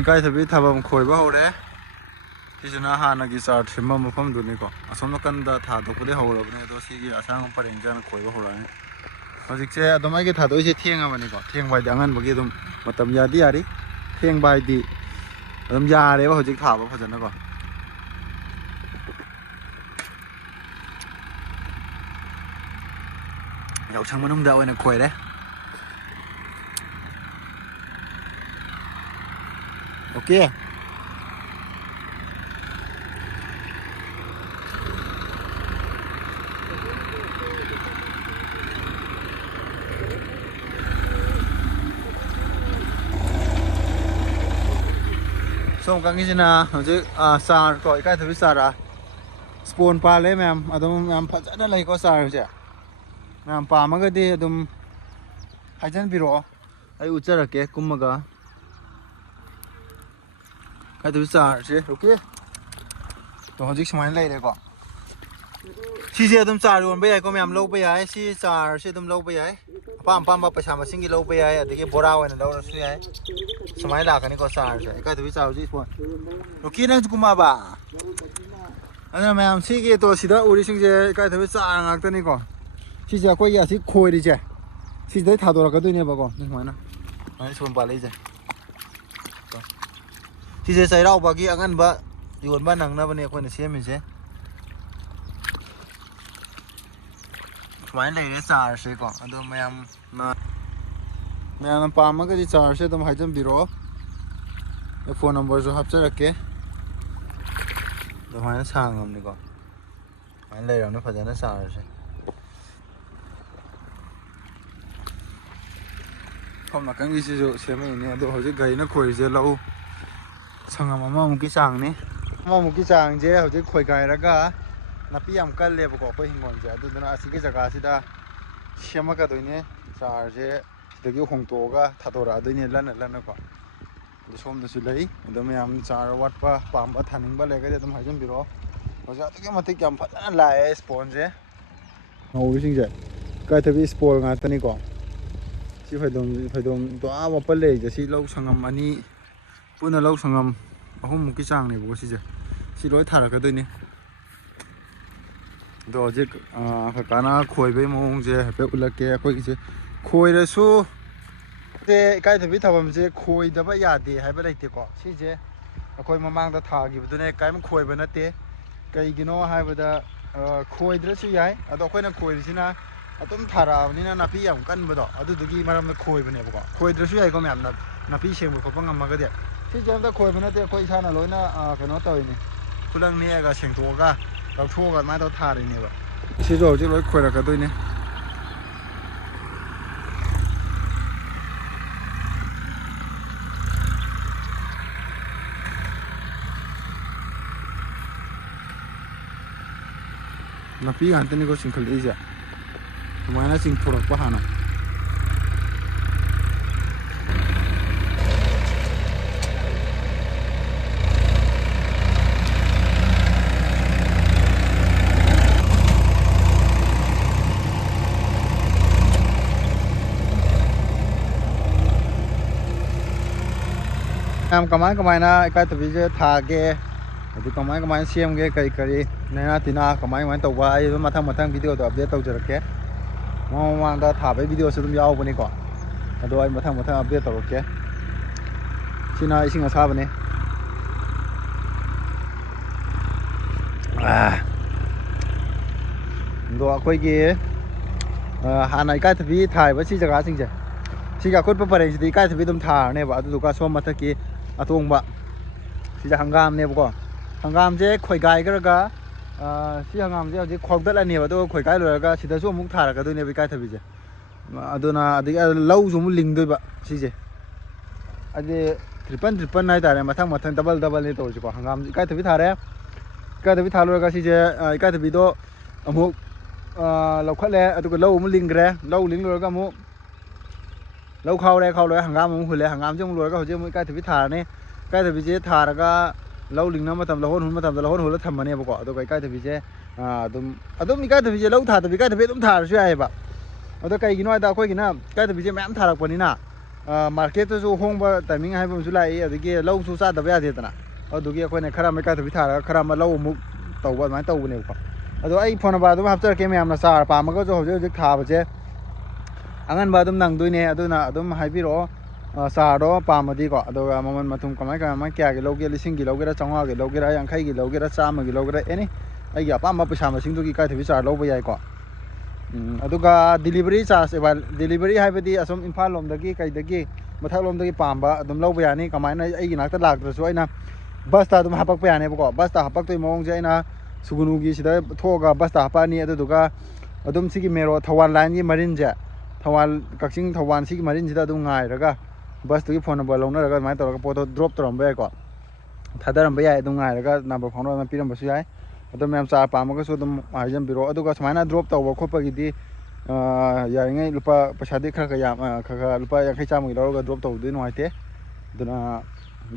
ꯏꯀꯥꯏ ꯊꯕꯤ ꯊꯥꯐꯝ ꯈꯣꯏꯕ ꯍꯧꯔꯦ ꯁꯤꯁꯤꯅ ꯍꯥꯟꯅꯒꯤ ꯆꯥꯔ ꯁꯦꯝꯕ ꯃꯐꯝꯗꯨꯅꯤꯀꯣ ꯑꯁꯣꯝ ꯅꯥꯀꯟꯗ ꯊꯥꯗꯣꯛꯄꯗꯤ ꯍꯧꯔꯕꯅꯦ ꯑꯗꯣ ꯁꯤꯒꯤ ꯑꯁꯥꯡꯕ ꯄꯔꯦꯡꯁꯤꯅ ꯈꯣꯏꯕ ꯍꯧꯔꯛꯑꯅꯤ ꯍꯧꯖꯤꯛꯁꯦ ꯑꯗꯨꯝ ꯑꯩꯒꯤ ꯊꯥꯗꯣꯛꯏꯁꯦ ꯊꯦꯡꯉꯕꯅꯤꯀꯣ ꯊꯦꯡꯕ ꯍꯥꯏꯗꯤ ꯑꯉꯟꯕꯒꯤ ꯑꯗꯨꯝ ꯃꯇꯝ ꯌꯥꯗꯤ ꯌꯥꯔꯤ ꯊꯦꯡꯕ ꯍꯥꯏꯗꯤ ꯑꯗꯨꯝ ꯌꯥꯔꯦꯕ ꯍꯧꯖꯤꯛ ꯊꯥꯕ ꯐꯖꯅꯀꯣ ꯌꯥꯎꯁꯪ ꯃꯅꯨꯡꯗ ꯑꯣꯏꯅ ꯈꯣꯏꯔꯦ ꯑꯣꯀꯦ ꯁꯣꯝ ꯀꯪꯒꯤꯁꯤꯅ ꯍꯧꯖꯤꯛ ꯆꯥꯔ ꯀꯣ ꯏꯀꯥꯏ ꯊꯕꯤ ꯆꯥꯔ ꯁ꯭ꯄꯣꯟ ꯄꯥꯜꯂꯦ ꯃꯌꯥꯝ ꯑꯗꯨꯝ ꯌꯥꯝ ꯐꯖꯅ ꯂꯩꯀꯣ ꯆꯥꯔꯁꯦ ꯃꯌꯥꯝ ꯄꯥꯝꯃꯒꯗꯤ ꯑꯗꯨꯝ ꯍꯥꯏꯖꯟꯕꯤꯔꯛꯑꯣ ꯑꯩ ꯎꯠꯆꯔꯛꯀꯦ ꯀꯨꯝꯃꯒ ꯏꯀꯥꯏ ꯊꯕꯤ ꯆꯥꯔꯁꯦ ꯑꯣꯀꯦ ꯇꯣ ꯍꯧꯖꯤꯛ ꯁꯨꯃꯥꯏꯅ ꯂꯩꯔꯦꯀꯣ ꯁꯤꯁꯦ ꯑꯗꯨꯝ ꯆꯥꯔ ꯌꯣꯟꯕ ꯌꯥꯏꯀꯣ ꯃꯌꯥꯝ ꯂꯧꯕ ꯌꯥꯏ ꯁꯤ ꯆꯥꯔꯁꯦ ꯑꯗꯨꯝ ꯂꯧꯕ ꯌꯥꯏ ꯑꯄꯥꯝ ꯑꯄꯥꯝꯕ ꯄꯩꯁꯥ ꯃꯁꯤꯡꯒꯤ ꯂꯧꯕ ꯌꯥꯏ ꯑꯗꯒꯤ ꯕꯣꯔꯥ ꯑꯣꯏꯅ ꯂꯧꯔꯁꯨ ꯌꯥꯏ ꯁꯨꯃꯥꯏꯅ ꯂꯥꯛꯀꯅꯤꯀꯣ ꯆꯥꯔꯁꯦ ꯏꯀꯥꯏ ꯊꯕꯤ ꯆꯥꯔ ꯍꯧꯖꯤꯛ ꯁ꯭ꯄꯣꯟ ꯔꯣꯀꯤ ꯅꯪꯁꯨ ꯀꯨꯝꯃꯛꯑꯕ ꯑꯗꯨꯅ ꯃꯌꯥꯝ ꯁꯤꯒꯤ ꯇꯣ ꯁꯤꯗ ꯎꯔꯤꯁꯤꯡꯁꯦ ꯏꯀꯥꯏ ꯊꯕꯤ ꯆꯥꯔ ꯉꯥꯛꯇꯅꯤꯀꯣ ꯁꯤꯁꯦ ꯑꯩꯈꯣꯏꯒꯤ ꯑꯁꯤ ꯈꯣꯏꯔꯤꯁꯦ ꯁꯤꯗꯩ ꯊꯥꯗꯣꯔꯛꯀꯗꯣꯏꯅꯦꯕꯀꯣ ꯁꯨꯃꯥꯏꯅ ꯁ꯭ꯄꯣꯟ ꯄꯥꯜꯂꯛꯏꯁꯦ ꯁꯤꯁꯦ ꯆꯩꯔꯥꯎꯕꯒꯤ ꯑꯉꯟꯕ ꯌꯣꯟꯕ ꯅꯪꯅꯕꯅꯦ ꯑꯩꯈꯣꯏꯅ ꯁꯦꯝꯃꯤꯁꯦ ꯁꯨꯃꯥꯏꯅ ꯂꯩꯔꯦ ꯆꯥꯔꯁꯦꯀꯣ ꯑꯗꯣ ꯃꯌꯥꯝꯅ ꯄꯥꯝꯃꯒꯗꯤ ꯆꯥꯔꯁꯦ ꯑꯗꯨꯝ ꯍꯥꯏꯖꯟꯕꯤꯔꯛꯑꯣ ꯐꯣꯟ ꯅꯝꯕꯔꯁꯨ ꯍꯥꯞꯆꯔꯛꯀꯦ ꯑꯗꯨꯃꯥꯏꯅ ꯁꯥꯡꯉꯕꯅꯤꯀꯣ ꯁꯨꯃꯥꯏꯅ ꯂꯩꯔꯕꯅꯤ ꯐꯖꯅ ꯆꯥꯔꯁꯦ ꯁꯣꯝ ꯅꯥꯀꯟꯒꯤꯁꯤꯁꯨ ꯁꯦꯝꯃꯛꯏꯅꯤ ꯑꯗꯣ ꯍꯧꯖꯤꯛ ꯒꯥꯔꯤꯅ ꯈꯣꯏꯔꯤꯁꯦ ꯂꯧ ꯁꯪꯉꯝ ꯑꯃꯃꯨꯛꯀꯤ ꯆꯥꯡꯅꯤ ꯑꯃꯃꯨꯛꯀꯤ ꯆꯥꯡꯁꯦ ꯍꯧꯖꯤꯛ ꯈꯣꯏꯒꯥꯏꯔꯒ ꯅꯥꯄꯤ ꯌꯥꯝ ꯀꯜꯂꯦꯕꯀꯣ ꯑꯩꯈꯣꯏ ꯍꯤꯡꯒꯣꯜꯁꯦ ꯑꯗꯨꯗꯨꯅ ꯑꯁꯤꯒꯤ ꯖꯒꯥꯁꯤꯗ ꯁꯦꯝꯃꯛꯀꯗꯣꯏꯅꯦ ꯆꯥꯔꯁꯦ ꯁꯤꯗꯒꯤ ꯍꯣꯡꯇꯣꯛꯑꯒ ꯊꯥꯗꯣꯔꯛꯑꯗꯣꯏꯅꯦ ꯂꯟꯅ ꯂꯟꯅꯀꯣ ꯑꯗꯣ ꯁꯣꯝꯗꯁꯨ ꯂꯩ ꯑꯗꯣ ꯃꯌꯥꯝ ꯆꯥꯔ ꯋꯥꯠꯄ ꯄꯥꯝꯕ ꯊꯥꯅꯤꯡꯕ ꯂꯩꯔꯒꯗꯤ ꯑꯗꯨꯝ ꯍꯥꯏꯖꯟꯕꯤꯔꯛꯑꯣ ꯍꯧꯖꯤꯛ ꯑꯗꯨꯛꯀꯤ ꯃꯇꯤꯛ ꯌꯥꯝ ꯐꯖꯅ ꯂꯥꯛꯑꯦ ꯁ꯭ꯄꯣꯟꯁꯦ ꯉꯧꯔꯤꯁꯤꯡꯁꯦ ꯏꯀꯥꯏ ꯊꯕꯤ ꯁ꯭ꯄꯣꯟ ꯉꯥꯛꯇꯅꯤꯀꯣ ꯁꯤ ꯐꯩꯗꯣꯝ ꯑꯥ ꯃꯥꯄꯜ ꯂꯩꯔꯤꯁꯦ ꯁꯤ ꯂꯧ ꯁꯪꯉꯝ ꯑꯅꯤ ꯄꯨꯟꯅ ꯂꯧ ꯁꯪꯉꯝ ꯑꯍꯨꯝꯃꯨꯛꯀꯤ ꯆꯥꯡꯅꯦꯕꯀꯣ ꯁꯤꯁꯦ ꯁꯤ ꯂꯣꯏ ꯊꯥꯔꯛꯀꯗꯣꯏꯅꯤ ꯑꯗꯣ ꯍꯧꯖꯤꯛ ꯀꯀꯥꯅ ꯈꯣꯏꯕꯒꯤ ꯃꯑꯣꯡꯁꯦ ꯍꯥꯏꯐꯦꯠ ꯎꯠꯂꯛꯀꯦ ꯑꯩꯈꯣꯏꯒꯤꯁꯦ ꯈꯣꯏꯔꯁꯨ ꯏꯀꯥꯏ ꯊꯕꯤ ꯊꯥꯐꯝꯁꯦ ꯈꯣꯏꯗꯕ ꯌꯥꯗꯦ ꯍꯥꯏꯕ ꯂꯩꯇꯦꯀꯣ ꯁꯤꯁꯦ ꯑꯩꯈꯣই ꯃꯃꯥꯡꯗ ꯊꯥꯈꯤꯕꯗꯨꯅꯦ ꯀꯔꯤꯝ ꯈꯣꯏꯕ ꯅꯠꯇꯦ ꯀꯩꯒꯤꯅೋ ꯍꯥꯏꯕꯗ ꯈꯣꯏꯗ꯭ꯔꯁꯨ ꯌꯥꯏ ꯑꯗꯣ ꯑꯩꯈꯣꯏꯅ ꯈꯣꯏꯔꯤꯁꯤꯅ ꯑꯗꯨꯝ ꯊꯥꯔꯛꯑꯕꯅꯤꯅ ꯅꯥꯄꯤ ꯌꯥꯝ ꯀꯟꯕꯗꯣ ꯑꯗꯨꯗꯨꯒꯤ ꯃꯔꯝꯗ ꯈꯣꯏꯕꯅꯦꯕꯀꯣ ꯈꯣꯏꯗ꯭ꯔꯁꯨ ꯌꯥꯏꯀꯣ ꯃꯌꯥꯝ ꯅꯥꯄꯤ ꯁꯦꯡꯕ ꯈꯣꯠꯄ ꯉꯝꯃꯒꯗꯤ ꯁꯤꯁꯦ ꯑꯝꯇ ꯈꯣꯏꯕ ꯅꯠꯇꯦ ꯑꯩꯈꯣꯏ ꯏꯁꯥꯅ ꯂꯣꯏꯅ ꯀꯩꯅꯣ ꯇꯧꯔꯤꯅꯤ ꯈꯨꯂꯪ ꯅꯦꯛꯑꯒ ꯁꯦꯡꯇꯣꯛꯑꯒ ꯂꯧꯊꯣꯛꯑꯒ ꯑꯗꯨꯃꯥꯏꯅ ꯇꯧꯔ ꯊꯥꯔꯤꯅꯦꯕ ꯁꯤꯁꯨ ꯍꯧꯖꯤꯛ ꯂꯣꯏ ꯈꯣꯏꯔꯛꯀꯗꯣꯏꯅꯦ ꯅꯥꯄꯤ ꯉꯥꯛꯇꯅꯤꯀꯣ ꯆꯤꯡꯈꯠꯂꯛꯏꯁꯦ ꯁꯨꯃꯥꯏꯅ ꯆꯤꯡꯊꯣꯔꯛꯄ ꯍꯥꯟꯅ कमायना इकाई थबीजे थागे कमाय सेमगे कई करी नैना तीना कमाय तब मथंग मथंग वीडियो अपडेट तौजरके ममांग थाबे वीडियो यावबनीको अदो मथंग मथंग अपडेट तौरके सिना इसिंग असाबने दो अखोइगे हाना इकाई थबी थाइबा सी जगह सिंगजे सिगा अकोटपा परेंसिदि इकाई थबी दुम थारनेबा अदुदुगा सोम मथकी अतोंबा सिदा हंगामनेबको हंगामजे खोइगाइगरगा सी हंगामजे हजि खोगदलनेबा दो खोइगाइ लोरगा सिदासु अमुक थारगदोइनेबा इकाई थबीजे अदुना अदि लौजु अमुक लिंगदोइबा सिजे अदि ट्रिपल हाइतारे मथंग मथंग डबल ने तौजिको हंगाम इकाई थबी थारे इकाई थबी थालोरगा सिजे इकाई थबीदो अमुक लौखले अदुगा लौ अमुक लिंगरे लौ लिंग लोरगा अमुक लौ खावरे हंगाम अमुक हुले हंगाम जे अमुक लोरगा हजि अमुक इकाई थबी थारने इकाई थबीजे थारगा लौ लिंगना मतम लहोन हुन मतम लहोन हुल थमनेबको अदुगा इकाई थबीजे अदुम इकाई थबीजे लौ थादबी इकाई थबी अदुम थारसु यायबा अदो कइगिनो आदा अखोइगिना इकाई थबीजे मयाम थारकपनिना ꯃꯥꯔꯀꯦꯠꯇꯁꯨ ꯍꯣꯡꯕ ꯇꯥꯏꯃꯤꯡ ꯍꯥꯏꯕ ꯑꯃꯁꯨ ꯂꯥꯛꯏ ꯑꯗꯒꯤ ꯂꯧꯁꯨ ꯆꯥꯗꯕ ꯌꯥꯗꯦꯗꯅ ꯑꯗꯨꯒꯤ ꯑꯩꯈꯣꯏꯅ ꯈꯔ ꯑꯃ ꯏꯀꯥꯏꯊꯕꯤ ꯊꯥꯔꯒ ꯈꯔ ꯑꯃ ꯂꯧ ꯑꯃꯨꯛ ꯇꯧꯕ ꯑꯗꯨꯃꯥꯏꯅ ꯇꯧꯕꯅꯦꯕꯀꯣ ꯑꯗꯣ ꯑꯩ ꯐꯣꯟ ꯅꯝꯕꯔ ꯑꯗꯨꯝ ꯍꯥꯞꯆꯔꯛꯀꯦ ꯃꯌꯥꯝꯅ ꯆꯥꯔ ꯄꯥꯝꯃꯒꯁꯨ ꯍꯧꯖꯤꯛ ꯍꯧꯖꯤꯛ ꯊꯥꯕꯁꯦ ꯑꯉꯟꯕ ꯑꯗꯨꯝ ꯅꯪꯗꯣꯏꯅꯦ ꯑꯗꯨꯅ ꯑꯗꯨꯝ ꯍꯥꯏꯕꯤꯔꯛꯑꯣ ꯆꯥꯔꯗꯣ ꯄꯥꯝꯃꯗꯤꯀꯣ ꯑꯗꯨꯒ ꯃꯃꯜ ꯃꯊꯨꯝ ꯀꯃꯥꯏ ꯀꯌꯥꯒꯤ ꯂꯧꯒꯦ ꯂꯤꯁꯤꯡꯒꯤ ꯂꯧꯒꯦꯔꯥ 500ꯒꯤ ꯂꯧꯒꯦꯔꯥ 50ꯒꯤ ꯂꯧꯒꯦꯔꯥ 100ꯒꯤ ꯂꯧꯒꯦꯔꯥ ꯑꯦꯅꯤ ꯑꯩꯒꯤ ꯑꯄꯥꯝꯕ ꯄꯩꯁా ꯃꯁꯤꯡꯗꯨꯒꯤ ꯏꯀꯥꯏꯊꯕꯤ ꯆꯥꯔ ꯂꯧꯕ ꯌꯥꯏꯀꯣ ꯑꯗꯨꯒ ꯗꯤꯂꯤꯚꯔꯤ ꯆꯥꯔꯖ ꯗꯤꯂꯤꯚꯔꯤ ꯍꯥꯏꯕꯗꯤ ꯑꯁꯨꯝ ꯏꯝꯐꯥꯜ ꯂꯣꯝꯗꯒꯤ ꯀꯩꯗꯒꯤ ꯃꯊꯛ ꯂꯣꯝꯗꯒꯤ ꯄꯥꯝꯕ ꯑꯗꯨꯝ ꯂꯧꯕ ꯌꯥꯅꯤ ꯀꯃꯥꯏꯅ ꯑꯩꯒꯤ ꯅꯥꯛꯇ ꯂꯥꯛꯇ꯭ꯔꯁꯨ ꯑꯩꯅ ꯕꯁꯇ ꯑꯗꯨꯝ ꯍꯥꯄꯛꯄ ꯌꯥꯅꯦꯕꯀꯣ ꯕꯁꯇ ꯍꯥꯄꯛꯇꯣꯏ ꯃꯑꯣꯡꯁꯦ ꯑꯩꯅ ꯁꯨꯒꯨꯅꯨꯒꯤ ꯁꯤꯗ ꯊꯣꯛꯑꯒ ꯕꯁꯇ ꯍꯥꯄꯛꯑꯅꯤ ꯑꯗꯨꯗꯨꯒ ꯑꯗꯨꯝ ꯁꯤꯒꯤ ꯃꯦꯔꯣ ꯊꯧꯕꯥꯜ ꯂꯥꯏꯟꯒꯤ ꯃꯔꯤꯟꯁꯦ ꯊꯧꯕꯥꯜ ꯀꯛꯆꯤꯡ ꯊꯧꯕꯥꯜ ꯁꯤꯒꯤ ꯃꯔꯤꯟꯁꯤꯗ ꯑꯗꯨꯝ ꯉꯥꯏꯔꯒ ꯕꯁꯇꯨꯒꯤ ꯐꯣꯟ ꯅꯝꯕꯔ ꯂꯧꯅꯔꯒ ꯑꯗꯨꯃꯥꯏꯅ ꯇꯧꯔꯒ ꯄꯣꯠꯇꯣ ꯗ꯭ꯔꯣꯞ ꯇꯧꯔꯝꯕ ꯌꯥꯏꯀꯣ ꯊꯥꯗꯔꯝꯕ ꯌꯥꯏ ꯑꯗꯨꯝ ꯉꯥꯏꯔꯒ ꯅꯝꯕꯔ ꯐꯥꯎꯅꯔꯒ ꯄꯤꯔꯝꯕꯁꯨ ꯌꯥꯏ ꯑꯗꯣ ꯃꯌꯥꯝ ꯆꯥꯔ ꯄꯥꯝꯃꯒꯁꯨ ꯑꯗꯨꯝ ꯍꯥꯏꯖꯟꯕꯤꯔꯛꯑꯣ ꯑꯗꯨꯒ ꯁꯨꯃꯥꯏꯅ ꯗ꯭ꯔꯣꯞ ꯇꯧꯕ ꯈꯣꯠꯄꯒꯤꯗꯤ ꯌꯥꯔꯤꯉꯩ ꯂꯨꯄꯥ ꯄꯩꯁꯥꯗꯤ ꯈꯔ ꯌꯥꯝ ꯈꯔ ꯂꯨꯄꯥ 50 100ꯒꯤ ꯂꯧꯔꯒ ꯗ꯭ꯔꯣꯞ ꯇꯧꯕꯗꯤ ꯅꯨꯡꯉꯥꯏꯇꯦ ꯑꯗꯨꯅ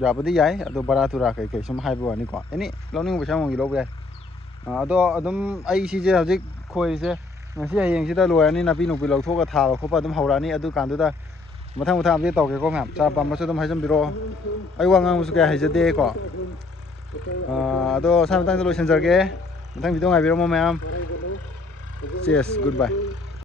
ꯌꯥꯕꯨꯗꯤ ꯌꯥꯏ ꯑꯗꯣ ꯕꯔꯥ ꯇꯨꯔꯥ ꯀꯩ ꯁꯨꯝ ꯍꯥꯏꯕ ꯋꯥꯅꯤꯀꯣ ꯑꯦꯅꯤ ꯂꯧꯅꯤꯡꯕ ꯄꯩꯁꯥ ꯃꯃꯜꯒꯤ ꯂꯧꯕ ꯌꯥꯏ ꯑꯗꯣ ꯑꯗꯨꯝ ꯑꯩ ꯁꯤꯁꯦ ꯍꯧꯖꯤꯛ ꯈꯣꯏꯔꯤꯁꯦ ꯉꯁꯤ ꯍꯌꯦꯡꯁꯤꯗ ꯂꯣꯏꯔꯅꯤ ꯅꯥꯄꯤ ꯅꯨꯄꯤ ꯂꯧꯊꯣꯛꯑꯒ ꯊꯥꯕ ꯈꯣꯠꯄ ꯑꯗꯨꯝ ꯍꯧꯔꯛꯑꯅꯤ ꯑꯗꯨ ꯀꯥꯟꯗꯨꯗ ꯃꯊꯪ ꯑꯞꯗꯦꯠ ꯇꯧꯒꯦꯀꯣ ꯃꯌꯥꯝ ꯆꯥꯔ ꯄꯥꯝꯕꯁꯨ ꯑꯗꯨꯝ ꯍꯥꯏꯖꯟꯕꯤꯔꯛꯑꯣ ꯑꯩ ꯋꯥ ꯉꯥꯡꯕꯁꯨ ꯀꯌꯥ ꯍꯩꯖꯗꯦꯀꯣ ꯑꯗꯣ ꯁ꯭ꯋꯥꯏ ꯃꯇꯥꯡꯗ ꯂꯣꯏꯁꯤꯟꯖꯔꯒꯦ ꯃꯊꯪ ꯚꯤꯗꯤꯑꯣ ꯉꯥꯏꯕꯤꯔꯝꯃꯣ ꯃꯌꯥꯝ ꯆꯦꯁ ꯒꯨꯗ ꯕꯥꯏ